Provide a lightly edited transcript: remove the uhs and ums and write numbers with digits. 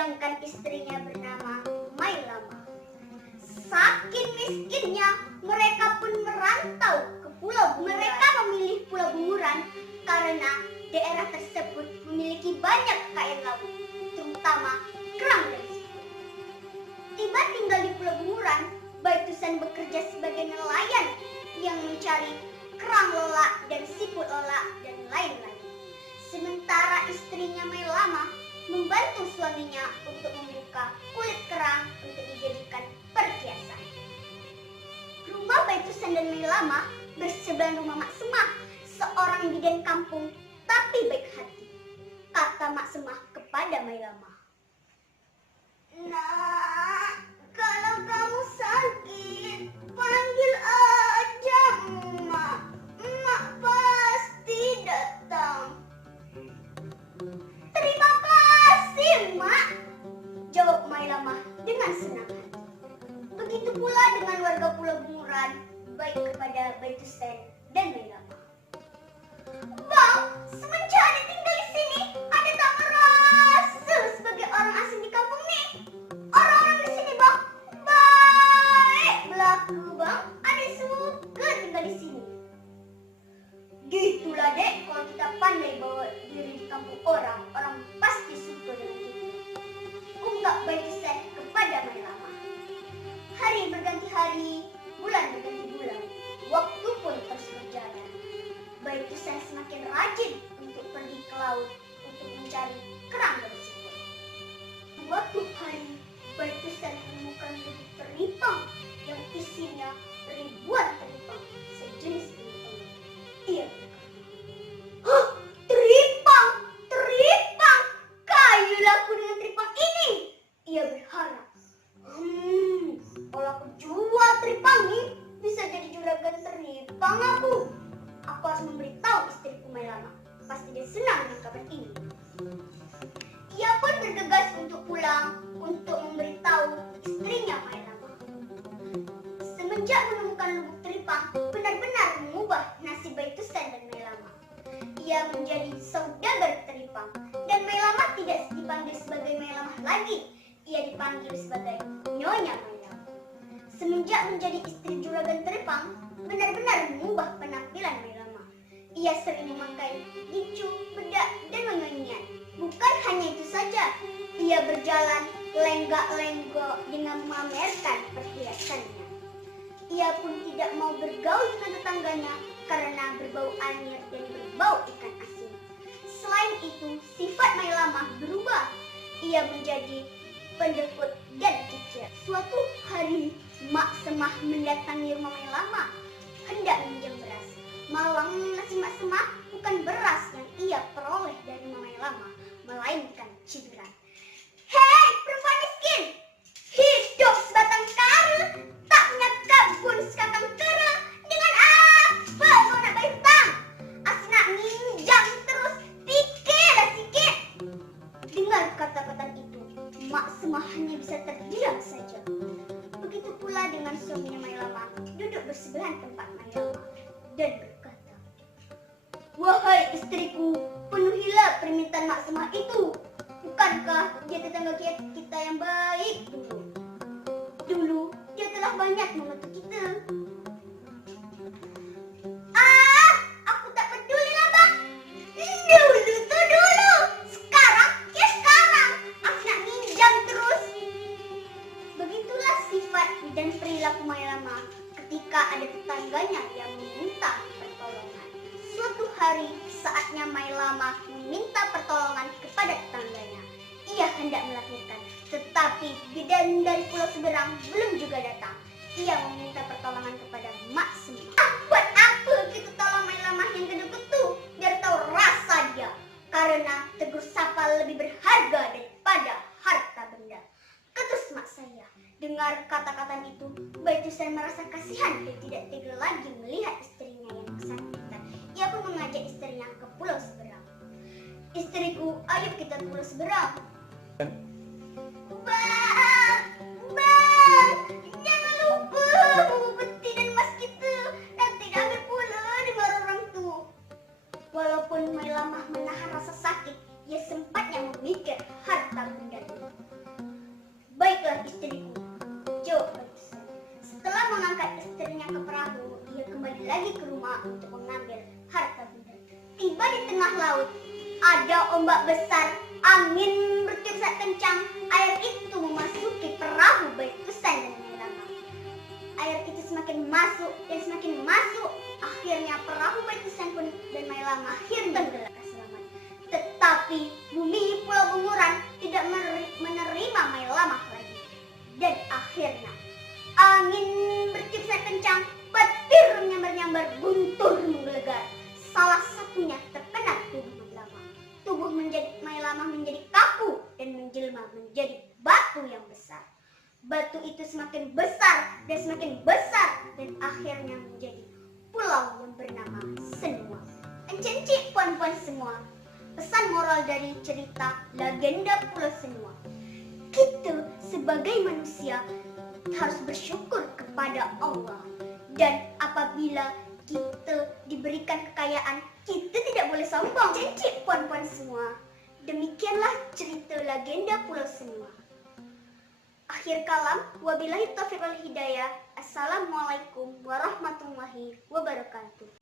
sedangkan istrinya bernama Mailama. Saking miskinnya, mereka pun merantau ke Pulau Bunguran. Mereka memilih Pulau Bunguran karena daerah tersebut memiliki banyak kain laut, terutama kerang dan siput. Tiba tinggal di Pulau Bunguran, Baitusan bekerja sebagai nelayan yang mencari kerang lelak dan siput lelak dan lain-lain. Sementara istrinya Mailama membantu suaminya untuk membuka kulit kerang untuk dijadikan perhiasan. Rumah Baitusan dan Mailama bersebelahan rumah Mak Semah, seorang bidan kampung tapi baik hati. Kata Mak Semah kepada Mailama, "Nak, kalau kamu sakit, panggil aja Emak. Emak pasti datang." "Terima kasih, Mak," jawab Mailama dengan senang hati. Begitu pula dengan warga Pulau Bunguran, baik kepada Baitusan dan Mailama. "Bang, semenjak ada tinggal di sini, ada tak merasa sebagai orang asing di kampung nih. Orang-orang di sini, Bang, baik belaku, Bang. Ada suka tinggal di sini." "Gitulah, Dek, kalau kita pandai bawa diri di kampung orang, orang pasti suka dengan kita," ungkap Baitusan kepada Mailama. Hari berganti hari, bulan berganti bulan, waktu pun terus berjalan. Baitusan semakin rajin untuk pergi ke laut untuk mencari kerang dan siput. Suatu hari, Baitusan menemukan lubuk teripang yang isinya ribuan teripang sejenis teripang. Ia berkata, "Hah, teripang, teripang! Kayulah aku dengan teripang ini." Ia berharap, kalau aku jual teripang ini, bisa jadi juragan teripang aku. Aku harus memberitahu istriku Mailama. Pasti dia senang dengan kabar ini. Ia pun bergegas untuk pulang untuk memberitahu istrinya Mailama. Semenjak menemukan lubuk teripang, benar-benar mengubah nasib Baitusan dan Mailama. Ia menjadi saudagar teripang, dan Mailama tidak dipanggil sebagai Mailama lagi. Ia dipanggil sebagai Nyonya Mailama. Semenjak menjadi istri juragan teripang, benar-benar mengubah penampilan Mailama. Ia sering memakai gincu, bedak, dan menyonyat. Bukan hanya itu saja, ia berjalan lenggak-lenggok dengan memamerkan perhiasannya. Ia pun tidak mau bergaul dengan tetangganya karena berbau anyir dan berbau ikan asin. Selain itu, sifat Mailama berubah. Ia menjadi pendekut dan kicir. Suatu hari, Mak Semah mendatangi rumah Mailama hendak meminjam beras. Malang nasi Mak Semah bukan beras yang ia peroleh dari rumah Mailama, melainkan cibiran. "Hei, perempuan miskin! Hidup sebatang kara, tak punya kebun sekatang kera. Dengan apa kau nak bayar hutang? Asal nak minjam terus, pikirlah sikit." Dengar kata-kata itu, Mak Semah hanya bisa terdiam saja. Begitu pula dengan suaminya Mailama, duduk bersebelahan tempat Mailama dan berkata, "Wahai istriku, penuhilah permintaan Mak Semah itu. Bukankah dia tetangga kita yang baik dulu? Dulu dia telah banyak membantu kita." "Ah, aku tak peduli lah, Bang. Dulu tuh dulu. Sekarang ya sekarang. Aku nak minjam terus." Begitulah sifat dan perilaku Mailama ketika ada tetangganya yang meminta pertolongan. Suatu hari, saatnya Mailama meminta pertolongan kepada tetangganya. Ia hendak melahirkan, tetapi bidan dari pulau seberang belum juga datang. Ia meminta pertolongan kepada Mak Semah. "Buat apa kita tolong Mailama yang gedu-gedu? Biar tahu rasa dia. Karena tegur sapa lebih berharga daripada harta benda," ketus mak saya. Dengar kata-kata itu, Baitusan merasa kasihan dan tidak tega lagi melihat istrinya yang kesakitan. Ia pun mengajak istrinya ke pulau seberang. "Istriku, ayo kita ke pulau seberang." "Bang, Bang, jangan lupa bawa peti dan emas kita. Nanti diambil pula dengan orang tu." Walaupun Mailama menahan rasa sakit, ia sempatnya memikir harta benda itu. tiba di tengah laut. Ada ombak besar, angin bertiup sangat kencang. Air itu memasuki perahu Baik Tusan dan Mailama. Air itu semakin masuk dan semakin masuk. Akhirnya perahu Baik Tusan pun dan Mailama akhirnya tenggelam selamat. Tetapi bumi Pulau Bunguran tidak menerima Mailama lagi. Dan akhirnya angin bertiup sangat kencang, petir menyambar-nyambar, guntur menggelegar. Salah satunya terkena tubuh Mailama. Tubuh Mailama menjadi kaku dan menjelma menjadi batu yang besar. Batu itu semakin besar dan akhirnya menjadi pulau yang bernama Senua. Encik-encik, puan-puan semua, pesan moral dari cerita legenda Pulau Senua. Kita sebagai manusia harus bersyukur kepada Allah, dan apabila kita diberikan kekayaan, kita tidak boleh sombong. Encik, puan-puan semua, demikianlah cerita legenda Pulau Senua. Akhir kalam, wabillahi taufiq wal hidayah. Assalamualaikum warahmatullahi wabarakatuh.